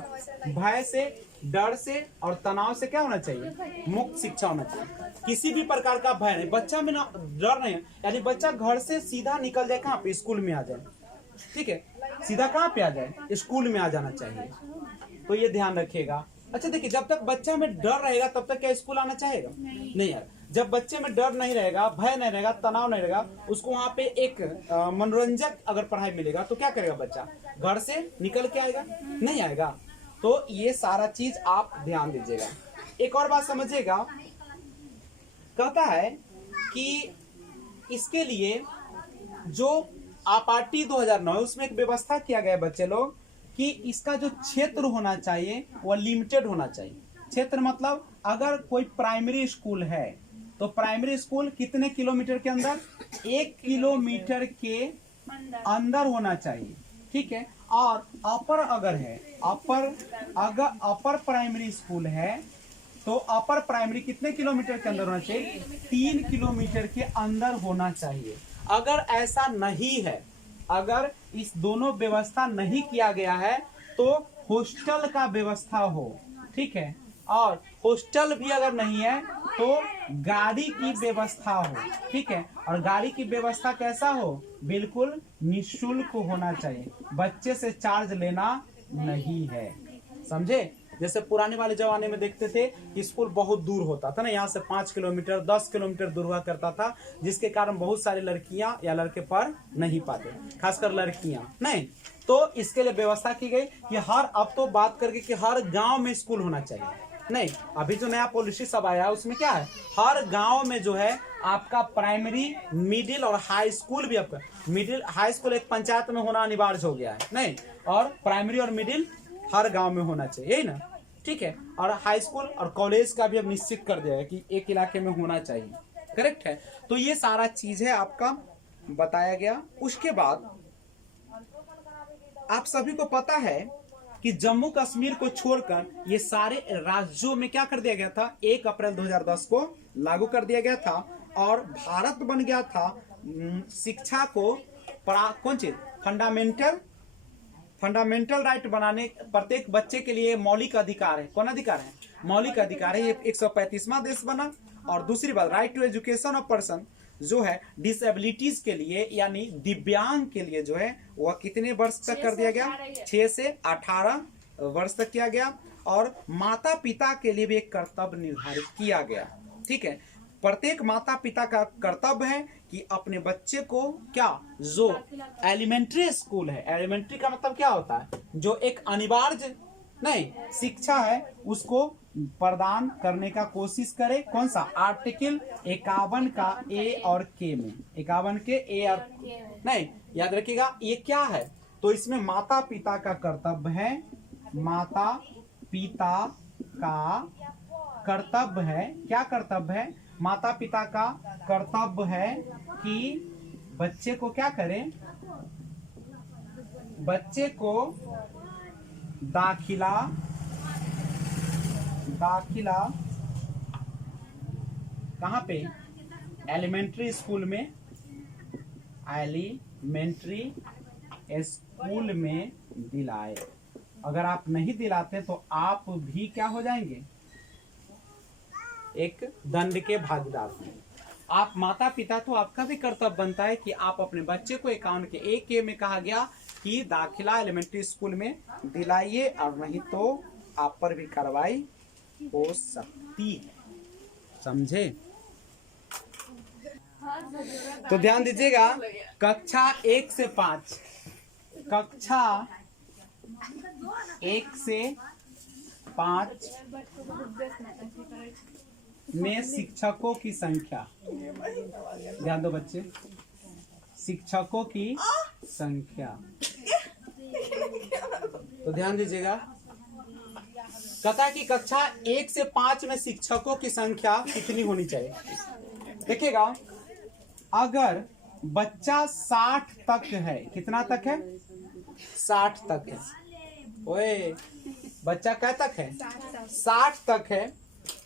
भय से, डर से और तनाव से क्या होना चाहिए? मुक्त शिक्षा होना चाहिए। किसी भी प्रकार का भय नहीं, बच्चा में ना डर नहीं है, यानी बच्चा घर से सीधा निकल जाए कहाँ पे, स्कूल में आ जाए, ठीक है, सीधा कहाँ पे आ जाए, स्कूल में आ जाना चाहिए। तो ये ध्यान रखिएगा। अच्छा देखिए, जब तक बच्चा में डर रहेगा तब तक क्या स्कूल आना चाहेगा? नहीं यार। जब बच्चे में डर नहीं रहेगा, भय नहीं रहेगा, तनाव नहीं रहेगा, उसको वहाँ पे एक मनोरंजक अगर पढ़ाई मिलेगा तो क्या करेगा बच्चा? घर से निकल के आएगा? नहीं आएगा। तो ये सारा चीज आप ध्यान दीजिएगा। एक और बात समझिएगा, कहता है कि इसके लिए जो आपाटी 2009 उसमें एक व्यवस्था किया गया बच्चे लोग कि इसका जो क्षेत्र होना चाहिए वह लिमिटेड होना चाहिए। क्षेत्र मतलब अगर कोई प्राइमरी स्कूल है तो प्राइमरी स्कूल कितने किलोमीटर के अंदर? 1 किलोमीटर के अंदर होना चाहिए, ठीक है। और अपर अगर है, अगर अपर प्राइमरी स्कूल है तो अपर प्राइमरी कितने किलोमीटर के अंदर होना चाहिए? 3 किलोमीटर के अंदर होना चाहिए। अगर ऐसा नहीं है, अगर इस दोनों व्यवस्था नहीं किया गया है तो हॉस्टल का व्यवस्था हो, ठीक है। और हॉस्टल भी अगर नहीं है तो गाड़ी की व्यवस्था हो, ठीक है। और गाड़ी की व्यवस्था कैसा हो? बिल्कुल निःशुल्क होना चाहिए, बच्चे से चार्ज लेना नहीं है, समझे। जैसे पुराने वाले जमाने में देखते थे कि स्कूल बहुत दूर होता था ना, यहाँ से 5 किलोमीटर 10 किलोमीटर दूर हुआ करता था, जिसके कारण बहुत सारी लड़कियां या लड़के पढ़ नहीं पाते, खासकर लड़कियां नहीं। तो इसके लिए व्यवस्था की गई कि अब तो बात करके कि हर गांव में स्कूल होना चाहिए, नहीं, अभी जो नया पॉलिसी सब आया है उसमें क्या है, हर गांव में जो है आपका प्राइमरी, मिडिल और हाई स्कूल भी, आपका मिडिल हाई स्कूल एक पंचायत में होना अनिवार्य हो गया है, नहीं, और प्राइमरी और मिडिल हर गांव में होना चाहिए, यही ना, ठीक है। और हाई स्कूल और कॉलेज का भी अब निश्चित कर दिया है कि एक इलाके में होना चाहिए, करेक्ट है। तो ये सारा चीज है आपका बताया गया। उसके बाद आप सभी को पता है कि जम्मू कश्मीर को छोड़कर ये सारे राज्यों में क्या कर दिया गया था? 1 अप्रैल 2010 को लागू कर दिया गया था, और भारत बन गया था शिक्षा को कौन चीज, फंडामेंटल राइट बनाने, प्रत्येक बच्चे के लिए मौलिक अधिकार है। कौन अधिकार है? मौलिक अधिकार है। ये 135वां देश बना। और दूसरी बात, right to education of person जो है डिसेबिलिटीज के लिए यानी दिव्यांग के लिए जो है वह कितने वर्ष तक कर दिया गया? 6 से 18 वर्ष तक किया गया। और माता पिता के लिए भी एक कर्तव्य निर्धारित किया गया। ठीक है, प्रत्येक माता पिता का कर्तव्य है कि अपने बच्चे को क्या, जो एलिमेंट्री स्कूल है, एलिमेंट्री का मतलब क्या होता है, जो एक अनिवार्य नहीं शिक्षा है, उसको प्रदान करने का कोशिश करे। कौन सा, आर्टिकल 51 का ए और के में, 51 के ए और नहीं, याद रखिएगा ये क्या है, तो इसमें माता पिता का कर्तव्य है, माता पिता का कर्तव्य है, क्या कर्तव्य है, माता पिता का कर्तव्य है कि बच्चे को क्या करें, बच्चे को दाखिला कहाँ पे, एलिमेंट्री स्कूल में, एलिमेंट्री स्कूल में दिलाए। अगर आप नहीं दिलाते तो आप भी क्या हो जाएंगे, एक दंड के भागीदार हैं। आप माता पिता, तो आपका भी कर्तव्य बनता है कि आप अपने बच्चे को 51 के ए के में कहा गया कि दाखिला एलिमेंट्री स्कूल में दिलाइए, और नहीं तो आप पर भी कार्रवाई हो सकती है। समझे? तो ध्यान दीजिएगा, कक्षा 1 से 5, कक्षा 1 से 5 में शिक्षकों की संख्या, ध्यान दो बच्चे, शिक्षकों की संख्या, तो ध्यान दीजिएगा, कहता है कि कक्षा 1 से 5 में शिक्षकों की संख्या कितनी होनी चाहिए। देखिएगा, अगर बच्चा 60 तक है, कितना तक है, 60 तक है, ओए बच्चा क्या तक है, 60 तक है,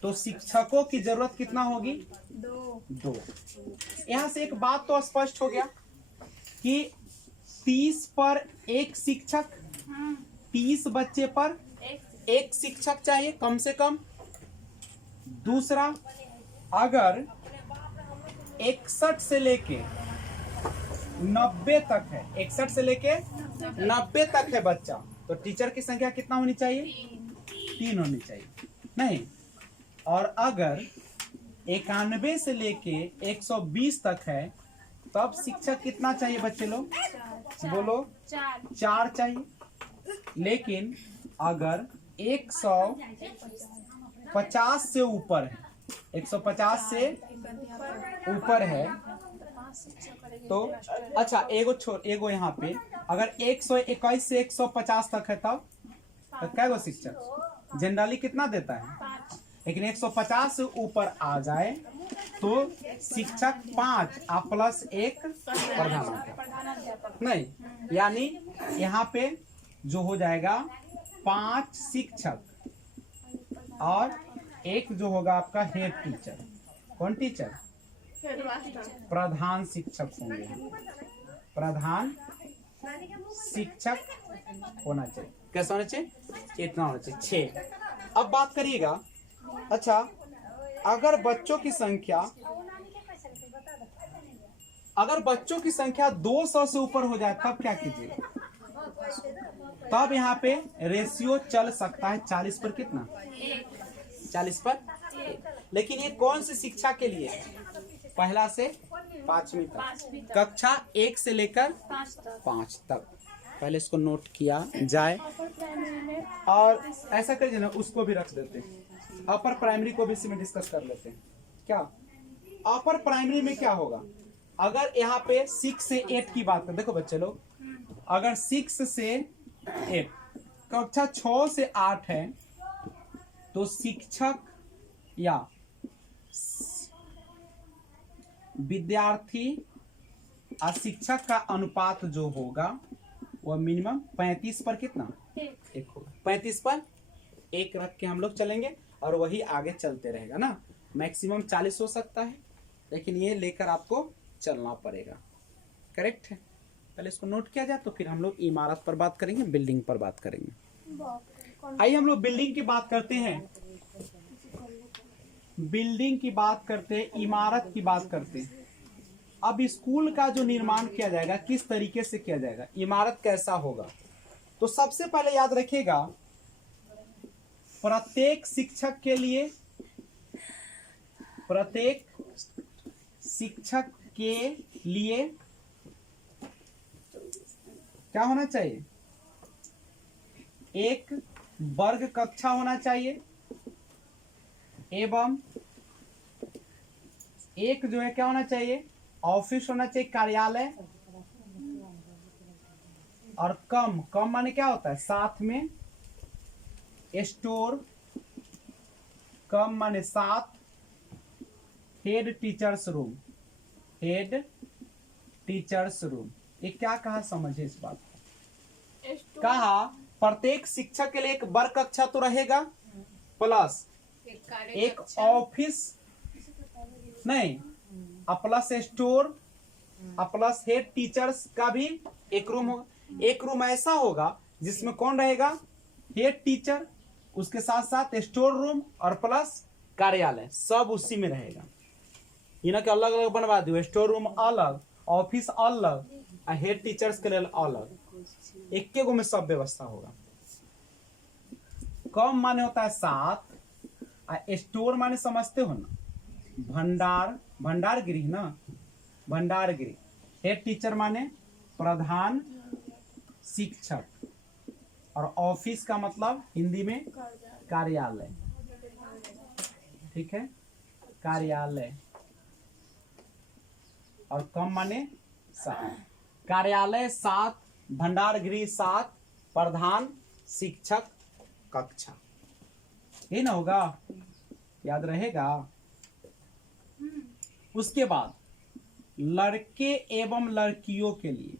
तो शिक्षकों की जरूरत कितना होगी, 2। यहां से एक बात तो स्पष्ट हो गया कि 30 पर एक शिक्षक, 30 बच्चे पर एक शिक्षक चाहिए कम से कम। दूसरा, अगर 61 से लेके 90 तक है, 61 से लेके 90 तक है बच्चा, तो टीचर की संख्या कितना होनी चाहिए, 3 होनी चाहिए, नहीं। और अगर 91 से लेके 120 तक है, तब शिक्षक कितना चाहिए बच्चे लोग, बोलो, 4 चाहिए। लेकिन अगर 150 से ऊपर है, 150 से ऊपर है, तो अच्छा एगो यहाँ पे अगर 121 से 150 तक है, तब तो क्या गो शिक्षक जनरली कितना देता है, लेकिन 150 से ऊपर आ जाए तो शिक्षक 5 प्लस 1 प्रधानाध्यापक, नहीं, यानी यहाँ पे जो हो जाएगा 5 शिक्षक और 1 जो होगा आपका हेड टीचर। कौन टीचर, प्रधान शिक्षक होंगे, प्रधान शिक्षक होना चाहिए। कैसा होना चाहिए, इतना होना चाहिए, 6। अब बात करिएगा, अच्छा अगर बच्चों की संख्या 200 से ऊपर हो जाए, तब क्या कीजिए, तब यहाँ पे रेशियो चल सकता है 40 पर कितना, 40 पर 1। लेकिन ये कौन सी शिक्षा के लिए, पहला से 5वीं तक, कक्षा 1 से लेकर 5 तक। पहले इसको नोट किया जाए, और ऐसा करिए ना, उसको भी रख देते हैं, अपर प्राइमरी को भी इसी में डिस्कस कर लेते हैं। क्या अपर प्राइमरी में क्या होगा, अगर यहाँ पे 6 से 8 की बात करें, देखो बच्चे लोग, अगर 6 से 8, कक्षा 6 से 8 है, तो शिक्षक या विद्यार्थी और शिक्षक का अनुपात जो होगा वह मिनिमम 35 पर कितना, 1 होगा। 35 पर 1 रख के हम लोग चलेंगे, और वही आगे चलते रहेगा ना। मैक्सिमम 40 हो सकता है, लेकिन ये लेकर आपको चलना पड़ेगा। करेक्ट है? पहले इसको नोट किया जाए, तो फिर हम लोग इमारत पर बात करेंगे, बिल्डिंग पर बात करेंगे। आइए हम लोग बिल्डिंग की बात करते हैं, बिल्डिंग की बात करते हैं, इमारत की बात करते हैं। अब स्कूल का जो निर्माण किया जाएगा किस तरीके से किया जाएगा, इमारत कैसा होगा, तो सबसे पहले याद रखिएगा प्रत्येक शिक्षक के लिए क्या होना चाहिए? एक वर्ग कक्षा होना चाहिए एवं एक जो है क्या होना चाहिए? ऑफिस होना चाहिए, कार्यालय। और कम माने क्या होता है? साथ में स्टोर। कम माने साथ। Head teachers room. ये क्या कहा समझे इस बात को? कहा प्रत्येक शिक्षक के लिए एक वर्ग कक्षा तो रहेगा, प्लस एक ऑफिस नहीं, plus store, plus head teachers का भी एक रूम होगा। एक रूम ऐसा होगा जिसमें कौन रहेगा? हेड टीचर, उसके साथ साथ स्टोर रूम और प्लस कार्यालय, सब उसी में रहेगा। इन्हें के अलग अलग बनवा दो, स्टोर रूम अलग, ऑफिस अलग, हेड टीचर्स के लिए अलग, एक गो में सब व्यवस्था होगा। कम माने होता है साथ, स्टोर माने समझते हो ना, भंडार गृह ना, भंडार गृह। हेड टीचर माने प्रधान शिक्षक, और ऑफिस का मतलब हिंदी में कार्यालय। ठीक है, कार्यालय। और कम माने साथ। कार्यालय 7, भंडार गृह 7, प्रधान शिक्षक कक्षा। ये ना होगा, याद रहेगा। उसके बाद लड़के एवं लड़कियों के लिए,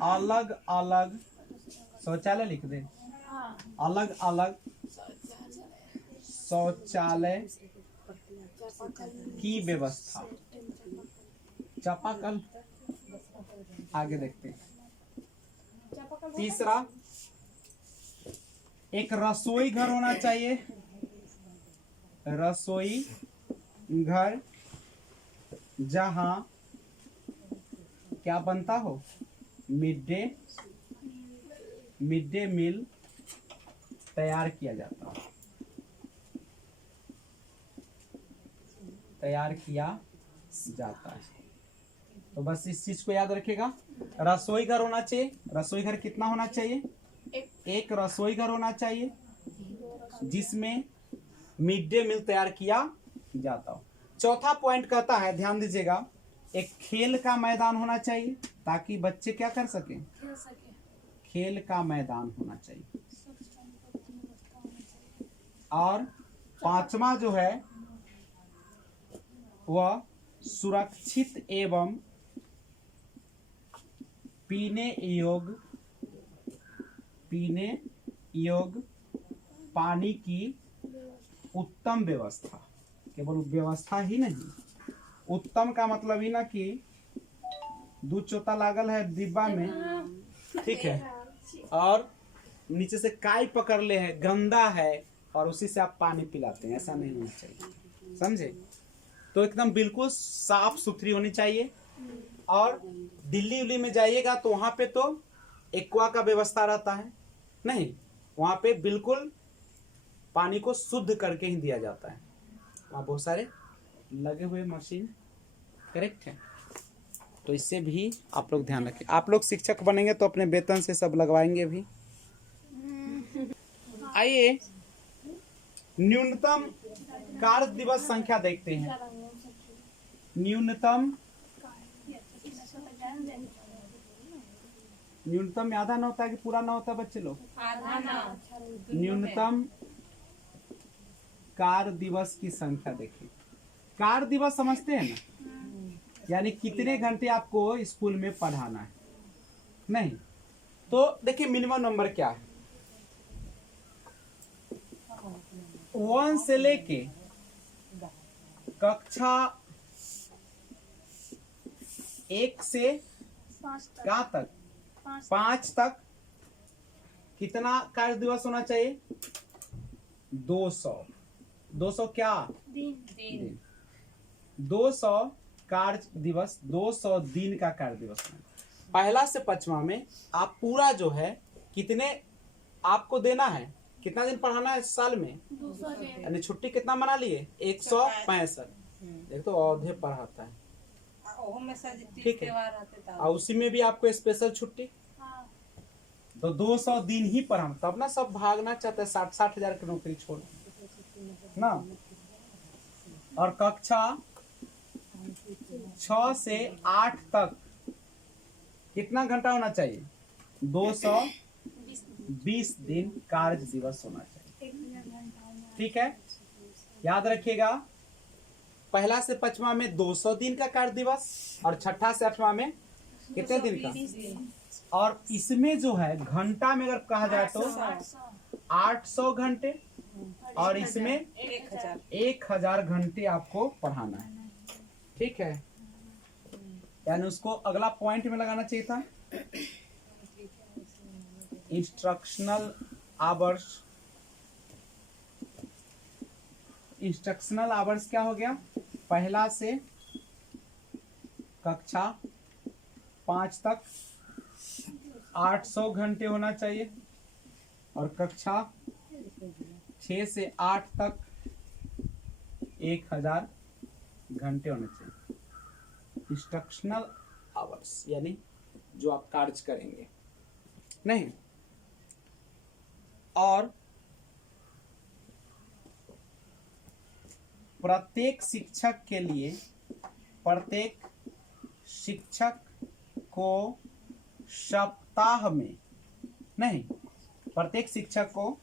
अलग अलग शौचालय लिख दे, अलग अलग शौचालय की व्यवस्था। चापाकल आगे देखते हैं। तीसरा, एक रसोई घर होना चाहिए, रसोई घर जहां क्या बनता हो? मिड डे मील तैयार किया जाता है, तो बस इस चीज को याद रखेगा। रसोई घर होना चाहिए। रसोई घर कितना होना चाहिए? एक रसोई घर होना चाहिए जिसमें मिड डे मील तैयार किया जाता हो। चौथा पॉइंट कहता है, ध्यान दीजिएगा, एक खेल का मैदान होना चाहिए ताकि बच्चे क्या कर सकें? खेल का मैदान होना चाहिए। और पांचवा जो है वह सुरक्षित एवं पीने योग्य पानी की उत्तम व्यवस्था। केवल व्यवस्था ही नहीं, उत्तम का मतलब ही ना कि दूध चोता लागल है डिब्बा में, ठीक है, और नीचे से काई पकड़ ले है, गंदा है, और उसी से आप पानी पिलाते हैं, ऐसा नहीं होना चाहिए, समझे? तो एकदम बिल्कुल साफ सुथरी होनी चाहिए। और दिल्ली उल्ली में जाइएगा तो वहां पे तो एक्वा का व्यवस्था रहता है, नहीं, वहां पे बिल्कुल पानी को शुद्ध करके ही दिया जाता है। वहां बहुत सारे लगे हुए मशीन, करेक्ट है। तो इससे भी आप लोग ध्यान रखें। आप लोग शिक्षक बनेंगे तो अपने वेतन से सब लगवाएंगे भी। आइए न्यूनतम कार्य दिवस संख्या देखते हैं। न्यूनतम आधा ना होता है कि पूरा ना होता है बच्चे लोग? न्यूनतम कार्य दिवस की संख्या देखिए। कार्य दिवस समझते हैं ना, यानी कितने घंटे आपको स्कूल में पढ़ाना है, नहीं? तो देखिए मिनिमम नंबर क्या है, 1 से लेके कक्षा 1 से क्या तक, 5 तक कितना कार्य दिवस होना चाहिए? 200 क्या दिन? 200 कार्य दिवस, 200 दिन का कार्य दिवस। पहला से 5वां में आप पूरा जो है कितने आपको देना है, कितना दिन पढ़ाना है साल में, 200 दिन। यानी छुट्टी कितना मना लिए 165। देख तो औधे पढ़ाता है, ठीक है। और उसी में भी आपको स्पेशल छुट्टी, हाँ। तो 200 दिन ही पढ़ा, तब ना सब भागना चाहते हैं 60 हजार की नौकरी छोड़ ना। और कक्षा 6 से 8 तक कितना घंटा होना चाहिए, 220 दिन कार्य दिवस होना चाहिए, ठीक है। याद रखिएगा, पहला से 5वां में 200 दिन का कार्य दिवस और छठा से 8वां में कितने दिन का। और इसमें जो है घंटा में अगर कहा जाए तो 800 घंटे, और इसमें 1000 घंटे आपको पढ़ाना है, ठीक है। यानी उसको अगला पॉइंट में लगाना चाहिए था, इंस्ट्रक्शनल आवर्स। इंस्ट्रक्शनल आवर्स क्या हो गया, पहला से कक्षा 5 तक 800 घंटे होना चाहिए, और कक्षा 6 से 8 तक 1000 घंटे होने चाहिए। इंस्ट्रक्शनल आवर्स यानी जो आप कार्य करेंगे नहीं। और प्रत्येक शिक्षक के लिए, प्रत्येक शिक्षक को सप्ताह में नहीं, प्रत्येक शिक्षक को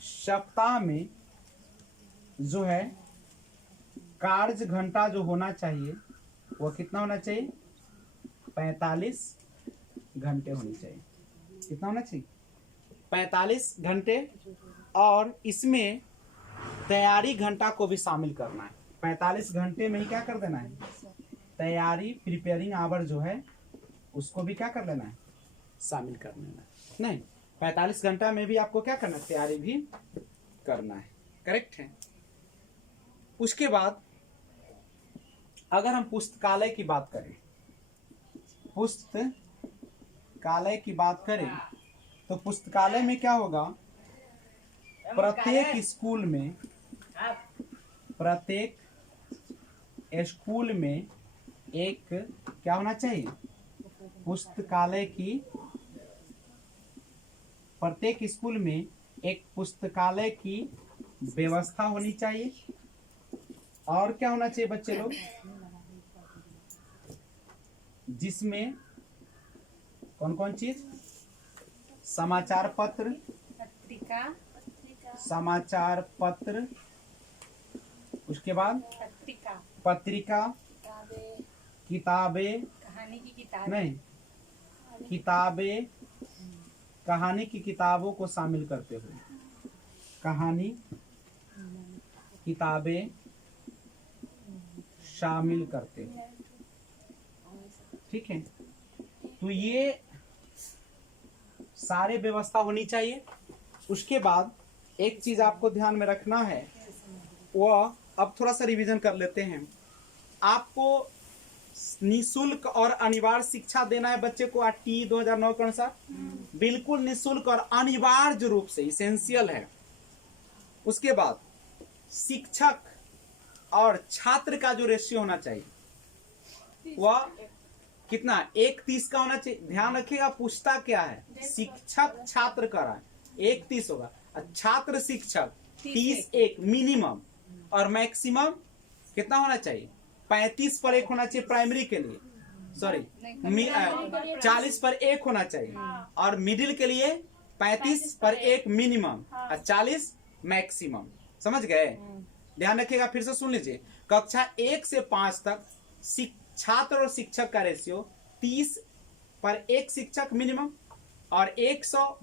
सप्ताह में जो है कार्य घंटा जो होना चाहिए वो कितना होना चाहिए, 45 घंटे होने चाहिए। कितना होना चाहिए, 45 घंटे। और इसमें तैयारी घंटा को भी शामिल करना है, 45 घंटे में ही क्या कर देना है, तैयारी प्रिपेयरिंग आवर जो है उसको भी क्या कर लेना है, शामिल कर लेना है। नहीं, 45 घंटा में भी आपको क्या करना है, तैयारी भी करना है, करेक्ट है। उसके बाद अगर हम पुस्तकालय की बात करें, पुस्तकालय की बात करें तो पुस्तकालय में क्या होगा, प्रत्येक स्कूल में एक क्या होना चाहिए, पुस्तकालय की, प्रत्येक स्कूल में एक पुस्तकालय की व्यवस्था होनी चाहिए। और क्या होना चाहिए बच्चे लोग, जिसमें कौन कौन चीज, समाचार पत्र, समाचार पत्र, उसके बाद पत्रिका, किताबें, नहीं, किताबें, कहानी की किताबों को शामिल करते हुए, कहानी किताबें शामिल करते हैं, ठीक है। तो ये सारे व्यवस्था होनी चाहिए। उसके बाद एक चीज आपको ध्यान में रखना है, वह अब थोड़ा सा रिवीजन कर लेते हैं। आपको निशुल्क और अनिवार्य शिक्षा देना है बच्चे को, टी 2009 के अनुसार बिल्कुल निशुल्क और अनिवार्य रूप से इसेंशियल है। उसके बाद शिक्षक और छात्र का जो रेशियो होना चाहिए वह कितना, 1:30 का होना चाहिए। ध्यान रखिएगा, पूछता क्या है, शिक्षक छात्र का रहा है 1:30 होगा, छात्र शिक्षक 30:1 मिनिमम, और मैक्सिमम कितना होना चाहिए, 35 पर 1 होना चाहिए प्राइमरी के लिए, सॉरी 40 पर 1 होना चाहिए, और मिडिल के लिए 35 पर 1 मिनिमम और 40 मैक्सिमम। समझ गए, ध्यान रखिएगा, फिर से सुन लीजिए। कक्षा 1 से 5 तक छात्र और शिक्षक का रेशियो 30 पर 1 शिक्षक मिनिमम, और 100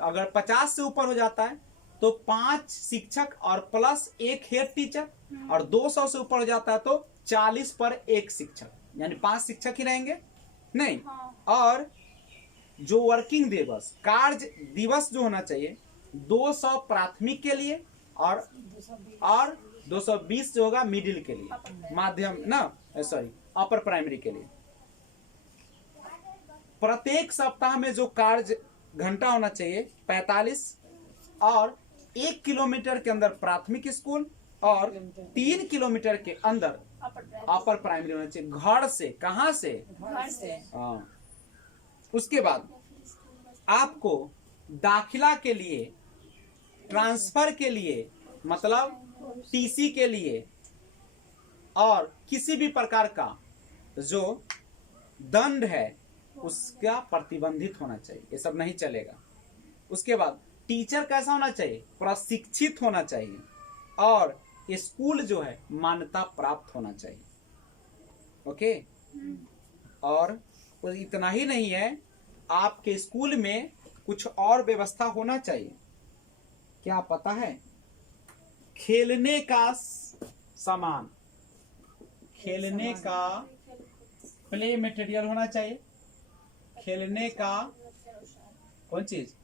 अगर 50 से ऊपर हो जाता है तो 5 शिक्षक और प्लस 1 हेड टीचर, और 200 से ऊपर हो जाता है तो 40 पर 1 शिक्षक, यानी 5 शिक्षक ही रहेंगे नहीं। और जो वर्किंग दिवस, कार्य दिवस जो होना चाहिए 200 प्राथमिक के लिए, और 220 जो होगा मिडिल के लिए, माध्यम ना, सॉरी, अपर प्राइमरी के लिए प्रत्येक सप्ताह में जो कार्य घंटा होना चाहिए 45 और 1 किलोमीटर के अंदर प्राथमिक स्कूल और 3 किलोमीटर के अंदर अपर प्राइमरी होना चाहिए। घर से, कहां से? घर से। हाँ। उसके बाद आपको दाखिला के लिए, ट्रांसफर के लिए, मतलब टीसी के लिए और किसी भी प्रकार का जो दंड है उसका प्रतिबंधित होना चाहिए, ये सब नहीं चलेगा। उसके बाद टीचर कैसा होना चाहिए? प्रशिक्षित होना चाहिए और स्कूल जो है मान्यता प्राप्त होना चाहिए। ओके। और इतना ही नहीं है, आपके स्कूल में कुछ और व्यवस्था होना चाहिए। क्या पता है? खेलने का सामान, खेलने का प्ले मटेरियल होना चाहिए। खेलने का कौन चीज?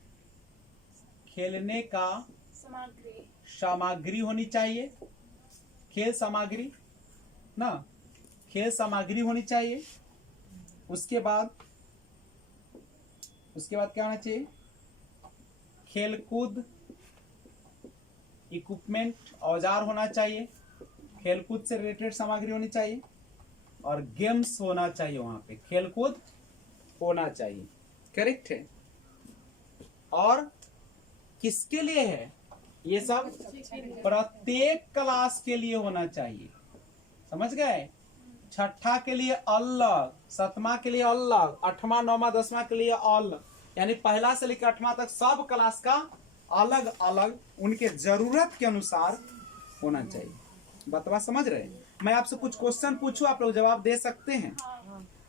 खेलने का सामग्री होनी चाहिए। खेल सामग्री ना, खेल सामग्री होनी चाहिए। उसके बाद क्या होना चाहिए? खेलकूद इक्विपमेंट, औजार होना चाहिए। खेलकूद से रिलेटेड सामग्री होनी चाहिए और गेम्स होना चाहिए। वहां पे खेलकूद होना चाहिए। करेक्ट है। और किसके लिए है ये सब? प्रत्येक क्लास के लिए होना चाहिए। समझ गए? छठा के लिए अलग, सतमा के लिए अलग, 8वां 9वां 10वां के लिए अलग, यानी पहला से लेकर 8वां तक सब क्लास का अलग अलग उनके जरूरत के अनुसार होना चाहिए। बतवा समझ रहे? मैं आपसे कुछ क्वेश्चन पूछूं, आप लोग जवाब दे सकते हैं।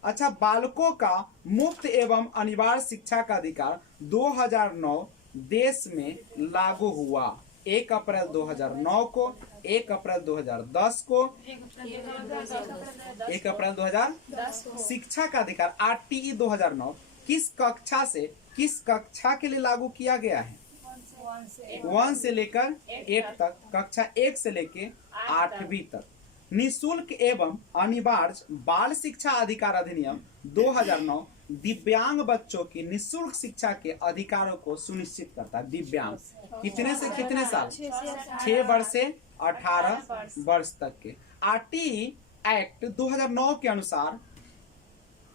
अच्छा, बालकों का मुफ्त एवं अनिवार्य शिक्षा का अधिकार 2009 देश में लागू हुआ। 1 अप्रैल 2009 को, 1 अप्रैल 2010 को, 1 अप्रैल 2010 शिक्षा का अधिकार आरटीई 2009 किस कक्षा से किस कक्षा के लिए लागू किया गया है? 1 से लेकर 8 तक, कक्षा 1 से लेकर 8वीं तक। निःशुल्क एवं अनिवार्य बाल शिक्षा अधिकार अधिनियम 2009 दिव्यांग बच्चों की निःशुल्क शिक्षा के अधिकारों को सुनिश्चित करता है। दिव्यांग कितने से कितने साल? 6 वर्ष से 18 वर्ष तक के। आरटीई एक्ट 2009 के अनुसार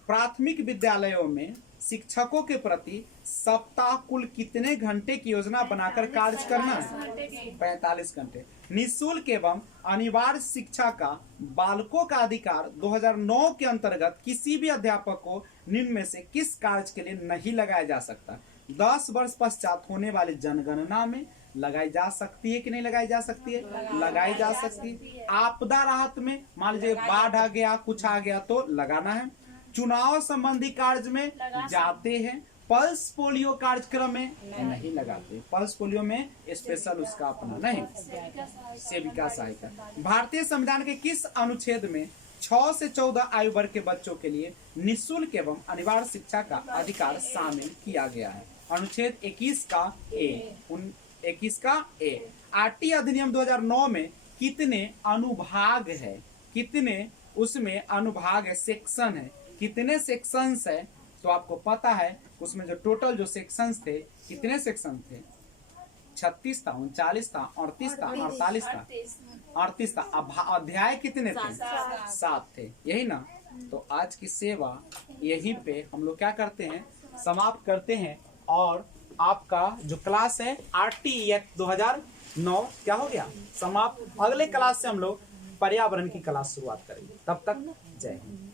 प्राथमिक विद्यालयों में शिक्षकों के प्रति सप्ताह कुल कितने घंटे की योजना बनाकर कार्य करना है? 45 घंटे। निःशुल्क एवं अनिवार्य शिक्षा का बालकों का अधिकार 2009 के अंतर्गत किसी भी अध्यापक को निम्न में से किस कार्य के लिए नहीं लगाया जा सकता? 10 वर्ष पश्चात होने वाली जनगणना में लगाई जा सकती है कि नहीं लगाई जा सकती है? लगाई जा सकती है। आपदा राहत में मान लीजिए बाढ़ आ गया, कुछ आ गया तो लगाना है। चुनाव संबंधी कार्य में जाते हैं। पल्स पोलियो कार्यक्रम में नहीं लगाते। पल्स पोलियो में स्पेशल उसका अपना नहीं। सेविका सहायिका। भारतीय संविधान के किस अनुच्छेद में 6 से 14 आयु वर्ग के बच्चों के लिए निःशुल्क एवं अनिवार्य शिक्षा का अधिकार शामिल किया गया है? अनुच्छेद 21 का ए। 21 का ए। आरटी अधिनियम 2009 में कितने अनुभाग है? कितने उसमें अनुभाग है, सेक्शन है? कितने सेक्शंस है? तो आपको पता है उसमें जो टोटल जो सेक्शंस थे, कितने सेक्शन थे? 36 था, 39 था, 38 था, 48 था, 38 था। अध्याय कितने थे? 7 थे। यही ना? तो आज की सेवा यहीं पे हम लोग क्या करते हैं, समाप्त करते हैं। और आपका जो क्लास है आरटीई एक्ट 2009 क्या हो गया? समाप्त। अगले क्लास से हम लोग पर्यावरण की क्लास शुरुआत करेंगे। तब तक जय हिंद।